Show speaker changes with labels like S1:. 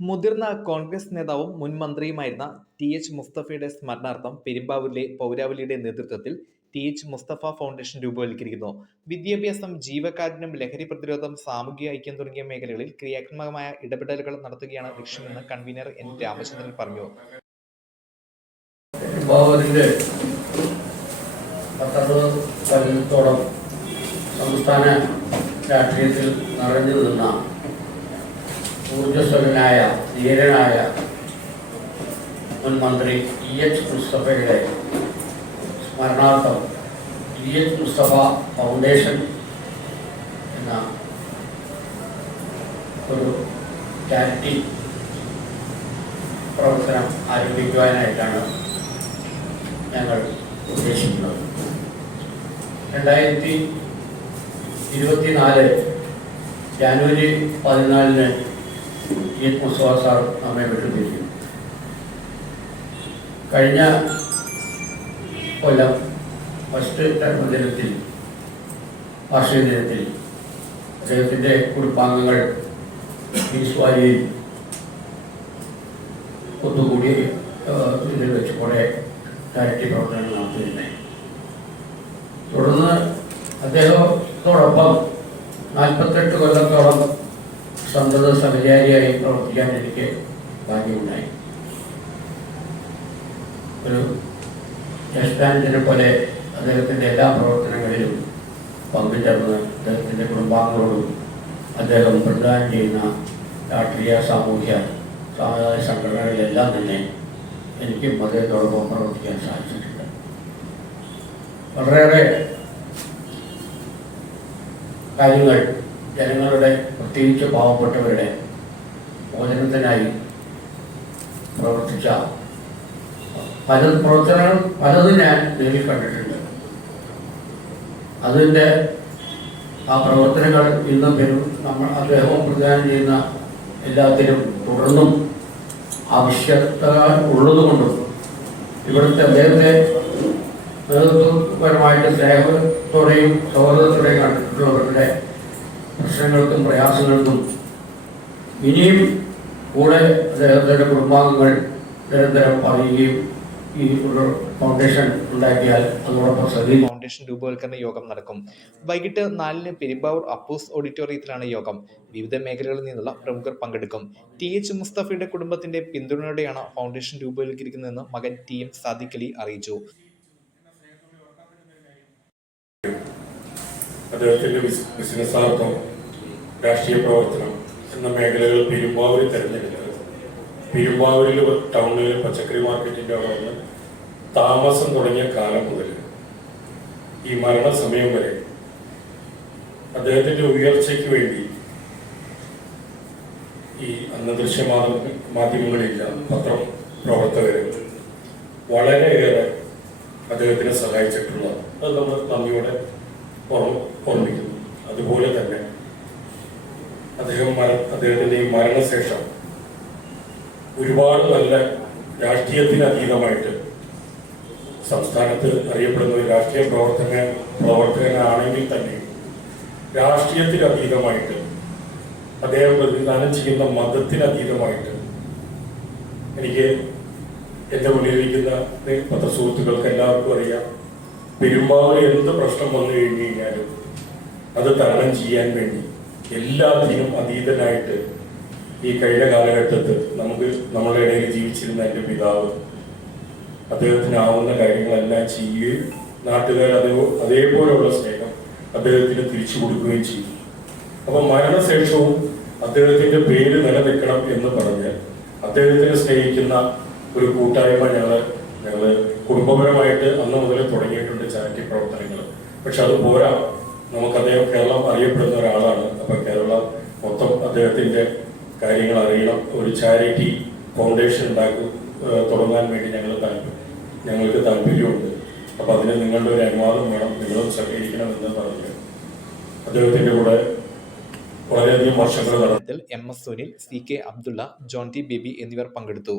S1: മുതിർന്ന കോൺഗ്രസ് നേതാവും മുൻ മന്ത്രിയുമായിരുന്ന ടി എച്ച് മുസ്തഫയുടെ സ്മരണാർത്ഥം പെരുമ്പാവൂരിലെ പൗരാവലിയുടെ നേതൃത്വത്തിൽ ടി എച്ച് മുസ്തഫ ഫൗണ്ടേഷൻ രൂപവൽക്കരിക്കുന്നു. വിദ്യാഭ്യാസം ജീവകാരുണ്യം ലഹരി പ്രതിരോധം സാമൂഹിക ഐക്യം തുടങ്ങിയ മേഖലകളിൽ ക്രിയാത്മകമായ ഇടപെടലുകൾ നടത്തുകയാണ് ലക്ഷ്യമെന്ന് കൺവീനർ എൻ. രാമചന്ദ്രൻ പറഞ്ഞു.
S2: സംസ്ഥാന രാഷ്ട്രീയത്തിൽ നിറഞ്ഞു നിന്ന ഊർജസ്വലനായ ധീരനായ മുൻ മന്ത്രി ഇ. എച്ച്. മുസ്തഫയുടെ സ്മരണാർത്ഥം ഇ. എച്ച്. മുസ്തഫ ഫൗണ്ടേഷൻ എന്ന ഒരു ചാരിറ്റി പ്രവർത്തനം ആരംഭിക്കുവാനായിട്ടാണ് ഞങ്ങൾ ഉദ്ദേശിക്കുന്നത്. രണ്ടായിരത്തി ഇരുപത്തിനാല് ജാനുവരി പതിനാലിന് ഈ മുസ്വാ സാർ നമ്മെ വിട്ടുപിരിക്കും കഴിഞ്ഞ കൊല്ലം ഫസ്റ്റ് ജന്മദിനത്തിൽ വാർഷിക ദിനത്തിൽ അദ്ദേഹത്തിന്റെ കുടുംബാംഗങ്ങൾ ഈസ്വാലിയിൽ ഒത്തുകൂടി ഏഹ്, ഇതിൽ വെച്ച് കുറേ ചാരിറ്റി പ്രവർത്തനങ്ങൾ നടത്തിയിരുന്നത് തുടർന്ന് അദ്ദേഹത്തോടൊപ്പം നാൽപ്പത്തെട്ട് കൊല്ലത്തോളം സന്തത സഹചാരിയായി പ്രവർത്തിക്കാൻ എനിക്ക് ഭാഗ്യമുണ്ടായി. ഒരു ജ്യേഷ്ഠാനത്തിനെ പോലെ അദ്ദേഹത്തിന്റെ എല്ലാ പ്രവർത്തനങ്ങളിലും പങ്കുചേർന്ന് അദ്ദേഹത്തിന്റെ കുടുംബാംഗങ്ങളോടും അദ്ദേഹം പ്രദാനം ചെയ്യുന്ന രാഷ്ട്രീയ സാമൂഹ്യ സാമുദായിക സംഘടനകളിലെല്ലാം തന്നെ എനിക്കും അദ്ദേഹത്തോടൊപ്പം പ്രവർത്തിക്കാൻ സാധിച്ചിട്ടുണ്ട്. വളരെയേറെ കാര്യങ്ങൾ ജനങ്ങളുടെ പ്രത്യേകിച്ച് പാവപ്പെട്ടവരുടെ മോചനത്തിനായി പ്രവർത്തിച്ച പല പ്രവർത്തനങ്ങൾ പലതും ഞാൻ നേരിൽ കണ്ടിട്ടുണ്ട്. അതിന്റെ ആ പ്രവർത്തനങ്ങൾ ഇന്നും വരും. നമ്മൾ അദ്ദേഹം പ്രദാനം ചെയ്യുന്ന എല്ലാത്തിനും തുടർന്നും ആവശ്യത ഉള്ളതുകൊണ്ടും ഇവിടുത്തെ അദ്ദേഹത്തെ നേതൃത്വപരമായിട്ട് സ്നേഹത്തോടെയും സൗഹൃദത്തോടെയും കണ്ടിട്ടുള്ളവരുടെ പ്രശ്നങ്ങൾക്കും പ്രയാസങ്ങൾക്കും ഇനിയും കൂടെ അദ്ദേഹത്തിന്റെ കുടുംബാംഗങ്ങൾ നിരന്തരം പറയുകയും ഈ ഒരു ഫൗണ്ടേഷൻ ഉണ്ടാക്കിയാൽ അതോടൊപ്പം ശ്രദ്ധ
S1: ഫൗണ്ടേഷൻ രൂപവൽക്കരണ യോഗം നടക്കും. വൈകിട്ട് നാലിന് പെരുമ്പാവൂർ അപ്പൂസ് ഓഡിറ്റോറിയത്തിലാണ് യോഗം. വിവിധ മേഖലകളിൽ നിന്നുള്ള പ്രമുഖർ പങ്കെടുക്കും. ടി എച്ച് മുസ്തഫയുടെ കുടുംബത്തിന്റെ പിന്തുണയോടെയാണ് ഫൗണ്ടേഷൻ രൂപവൽക്കരിക്കുന്നതെന്ന് മകൻ ടി എം സാദിഖ് അലി അറിയിച്ചു.
S3: അദ്ദേഹത്തിന്റെ രാഷ്ട്രീയ പ്രവർത്തനം എന്ന മേഖലകൾ പെരുമ്പാവൂരിൽ തെരഞ്ഞെടുത്തത്. പെരുമ്പാവൂരിൽ ടൗണിൽ പച്ചക്കറി മാർക്കറ്റിന്റെ അവിടെ താമസം തുടങ്ങിയ കാലം മുതൽ ഈ മരണസമയം വരെ അദ്ദേഹത്തിന്റെ ഉയർച്ചയ്ക്ക് വേണ്ടി ഈ അന്ന് ദൃശ്യമാധ്യമ മാധ്യമങ്ങളില്ല പത്രം പ്രവർത്തകർ വളരെയേറെ അദ്ദേഹത്തിനെ സഹായിച്ചിട്ടുള്ള അത് നമ്മൾ നന്ദിയോടെ ഓർമ്മിക്കുന്നു. അതുപോലെ തന്നെ അദ്ദേഹം മര അദ്ദേഹത്തിന്റെ ഈ മരണശേഷം ഒരുപാട് നല്ല രാഷ്ട്രീയത്തിന് അതീതമായിട്ട് സംസ്ഥാനത്ത് അറിയപ്പെടുന്ന ഒരു രാഷ്ട്രീയ പ്രവർത്തന പ്രവർത്തകനാണെങ്കിൽ തന്നെ രാഷ്ട്രീയത്തിന് അതീതമായിട്ട് അദ്ദേഹം പ്രതിദാനം ചെയ്യുന്ന മതത്തിന് അതീതമായിട്ട് എനിക്ക് എന്റെ മുന്നിലിരിക്കുന്ന പത്രസുഹൃത്തുക്കൾക്ക് എല്ലാവർക്കും അറിയാം. പെരുമ്പാവൂർ എന്ത് പ്രശ്നം വന്നു കഴിഞ്ഞു കഴിഞ്ഞാലും അത് തരണം ചെയ്യാൻ വേണ്ടി എല്ലാത്തിനും അതീതനായിട്ട് ഈ കഴിഞ്ഞ കാലഘട്ടത്തിൽ നമുക്ക് നമ്മുടെ ഇടയിൽ ജീവിച്ചിരുന്ന എന്റെ പിതാവ് അദ്ദേഹത്തിനാവുന്ന കാര്യങ്ങളെല്ലാം ചെയ്യുകയും നാട്ടുകാർ അതേ അതേപോലെയുള്ള സ്നേഹം അദ്ദേഹത്തിന് തിരിച്ചു കൊടുക്കുകയും ചെയ്തു. അപ്പൊ മരണശേഷവും അദ്ദേഹത്തിന്റെ പേര് നിലനിൽക്കണം എന്ന് പറഞ്ഞ് അദ്ദേഹത്തിനെ സ്നേഹിക്കുന്ന ഒരു കൂട്ടായ്മ ഞങ്ങൾ ഞങ്ങൾ കുടുംബപരമായിട്ട് അന്ന് മുതൽ തുടങ്ങിയിട്ടുണ്ട് ചാരിറ്റി പ്രവർത്തനങ്ങൾ പക്ഷെ അത് പോരാ. നമുക്ക് അദ്ദേഹം കേരളം അറിയപ്പെടുന്ന മൊത്തം അദ്ദേഹത്തിന്റെ കാര്യങ്ങൾ അറിയണം. ഒരു ചാരിറ്റി ഫൗണ്ടേഷൻ ഉണ്ടാക്കി തുടങ്ങാൻ വേണ്ടി ഞങ്ങൾ ഞങ്ങൾക്ക് താല്പര്യമുണ്ട്. അപ്പൊ അതിന് നിങ്ങളുടെ ഒരു അനുവാദം വേണം. നിങ്ങളും സഹകരിക്കണം എന്ന് പറഞ്ഞു. അദ്ദേഹത്തിന്റെ കൂടെ വളരെയധികം വർഷങ്ങൾ
S1: നടത്തി M S Sunil C K Abdulla John T Baby എന്നിവർ പങ്കെടുത്തു.